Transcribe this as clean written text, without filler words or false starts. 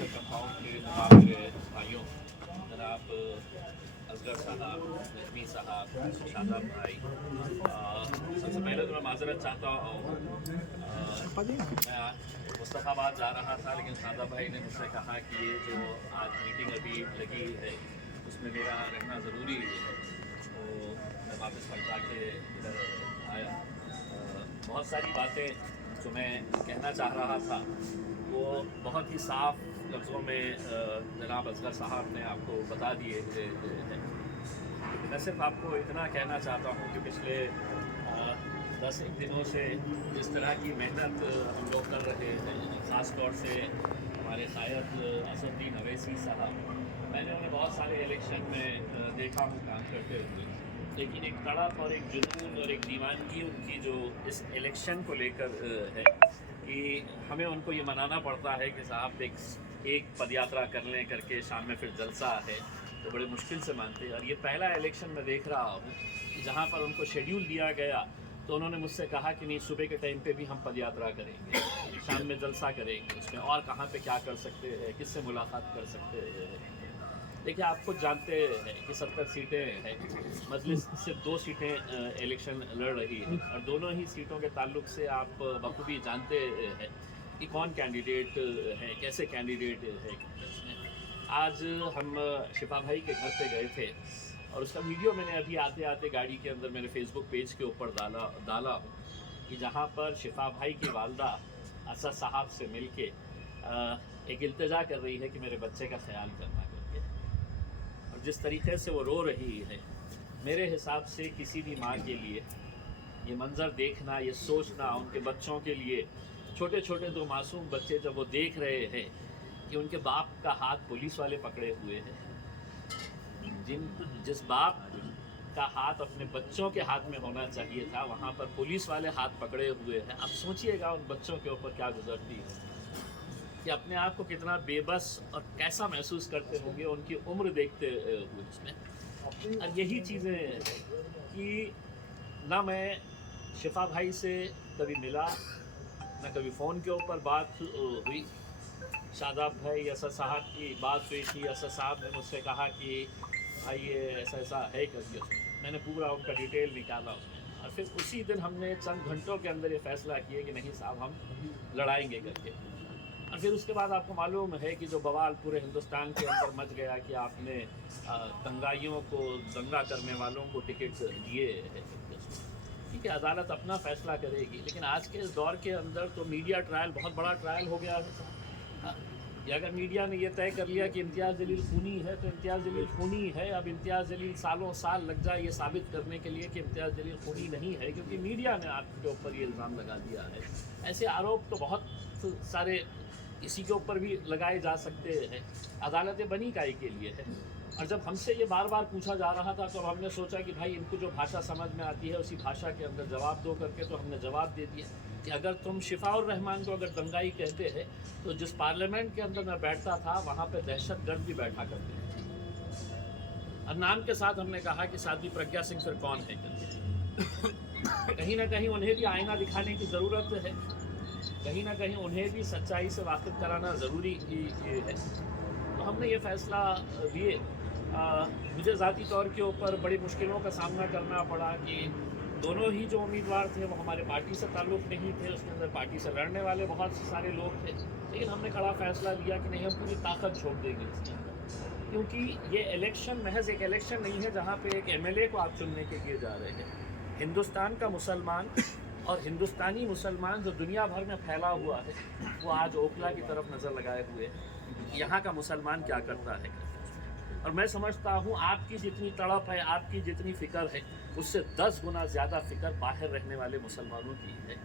कथाओं के मुहावरे भाइयों जनाब असगर साहब, नजमी साहब, शादाब भाई, सबसे पहले तो मैं माजरत चाहता हूँ। मैं मुस्तफ़ाबाद जा रहा था, लेकिन शादाब भाई ने मुझसे कहा कि ये जो आज मीटिंग अभी लगी है उसमें मेरा रहना ज़रूरी है, तो मैं वापस पलटा के इधर आया। बहुत सारी बातें जो मैं कहना चाह रहा था वो बहुत ही साफ लफ्ज़ों में जनाब असगर साहब ने आपको बता दिए हैं। मैं सिर्फ आपको इतना कहना चाहता हूँ कि पिछले 10 दिनों से जिस तरह की मेहनत हम लोग कर रहे हैं, ख़ास तौर से हमारे शायद असदुद्दीन अवैसी साहब, मैंने उन्हें बहुत सारे इलेक्शन में देखा हूँ काम करते हुए, लेकिन एक तड़प और एक जुनून और एक दीवानगी उनकी जो इस इलेक्शन को लेकर है कि हमें उनको ये मनाना पड़ता है कि साहब एक पदयात्रा कर लें करके, शाम में फिर जलसा है, तो बड़े मुश्किल से मानते हैं। और ये पहला इलेक्शन मैं देख रहा हूँ जहाँ पर उनको शेड्यूल दिया गया तो उन्होंने मुझसे कहा कि नहीं, सुबह के टाइम पे भी हम पदयात्रा करेंगे, शाम में जलसा करेंगे, उसमें और कहाँ पे क्या कर सकते हैं, किससे मुलाकात कर सकते हैं। देखिए, आप खुद जानते हैं कि 70 सीटें हैं, मजलिस सिर्फ 2 सीटें इलेक्शन लड़ रही है, और दोनों ही सीटों के ताल्लुक से आप बखूबी जानते हैं कि कौन कैंडिडेट है, कैसे कैंडिडेट है। आज हम शिफा भाई के घर पे गए थे और उसका वीडियो मैंने अभी आते आते गाड़ी के अंदर मेरे फेसबुक पेज के ऊपर डाला हूँ कि जहाँ पर शिफा भाई की वालदा असद साहब से मिल के एक इल्तिजा कर रही है कि मेरे बच्चे का ख्याल करना करके, और जिस तरीके से वो रो रही है, मेरे हिसाब से किसी भी माँ के लिए ये मंज़र देखना, ये सोचना, उनके बच्चों के लिए, छोटे छोटे 2 मासूम बच्चे जब वो देख रहे हैं कि उनके बाप का हाथ पुलिस वाले पकड़े हुए हैं, जिस बाप का हाथ अपने बच्चों के हाथ में होना चाहिए था, वहाँ पर पुलिस वाले हाथ पकड़े हुए हैं। अब सोचिएगा उन बच्चों के ऊपर क्या गुजरती है, कि अपने आप को कितना बेबस और कैसा महसूस करते होंगे उनकी उम्र देखते हुए उसमें। और यही चीज़ें कि ना मैं शिफा भाई से कभी मिला, ना कभी फ़ोन के ऊपर बात हुई। शादाब भाई, असद साहब की बात हुई थी, असद साहब ने मुझसे कहा कि भाई ये ऐसा ऐसा है करके, उसमें मैंने पूरा उनका डिटेल निकाला उसमें, और फिर उसी दिन हमने चंद घंटों के अंदर ये फैसला किया कि नहीं साहब, हम लड़ाएंगे करके। और फिर उसके बाद आपको मालूम है कि जो बवाल पूरे हिंदुस्तान के अंदर मच गया कि आपने दंगाइयों को, दंगा करने वालों को टिकट दिए हैं। ठीक है, अदालत अपना फैसला करेगी, लेकिन आज के इस दौर के अंदर तो मीडिया ट्रायल बहुत बड़ा ट्रायल हो गया है। या अगर मीडिया ने यह तय कर लिया कि इम्तियाज़ जलील खूनी है तो इम्तियाज़ जलील खूनी है। अब इम्तियाज़ जलील सालों साल लग जाए ये साबित करने के लिए कि इम्तियाज़ जलील खूनी नहीं है, क्योंकि मीडिया ने आपके ऊपर ये इल्ज़ाम लगा दिया है। ऐसे आरोप तो बहुत सारे किसी के ऊपर भी लगाए जा सकते हैं। अदालतें बनी काहे के लिए है। और जब हमसे ये बार बार पूछा जा रहा था तो हमने सोचा कि भाई इनको जो भाषा समझ में आती है उसी भाषा के अंदर जवाब दो करके, तो हमने जवाब दे दिया कि अगर तुम शिफाउर रहमान को अगर दंगाई कहते हैं तो जिस पार्लियामेंट के अंदर मैं बैठता था वहाँ पे दहशतगर्द भी बैठा करते हैं। और नाम के साथ हमने कहा कि साध्वी प्रज्ञा सिंह फिर कौन है करके। कहीं ना कहीं उन्हें भी आईना दिखाने की ज़रूरत है, कहीं ना कहीं उन्हें भी सच्चाई से वाकिफ कराना ज़रूरी है। तो हमने ये फ़ैसला दिए। मुझे ज़ाती तौर के ऊपर बड़ी मुश्किलों का सामना करना पड़ा कि दोनों ही जो उम्मीदवार थे वो हमारे पार्टी से ताल्लुक़ नहीं थे, उसके अंदर पार्टी से लड़ने वाले बहुत सारे लोग थे, लेकिन हमने कड़ा फ़ैसला लिया कि नहीं, हम पूरी ताकत छोड़ देंगे इसके अंदर, क्योंकि ये इलेक्शन महज एक इलेक्शन नहीं है जहाँ पे एक MLA को आप चुनने के लिए जा रहे हैं। हिंदुस्तान का मुसलमान और हिंदुस्तानी मुसलमान जो दुनिया भर में फैला हुआ है, वो आज ओखला की तरफ नज़र लगाए हुए है, यहाँ का मुसलमान क्या करता है। और मैं समझता हूँ आपकी जितनी तड़प है, आपकी जितनी फ़िक्र है, उससे 10 गुना ज़्यादा फ़िक्र बाहर रहने वाले मुसलमानों की है।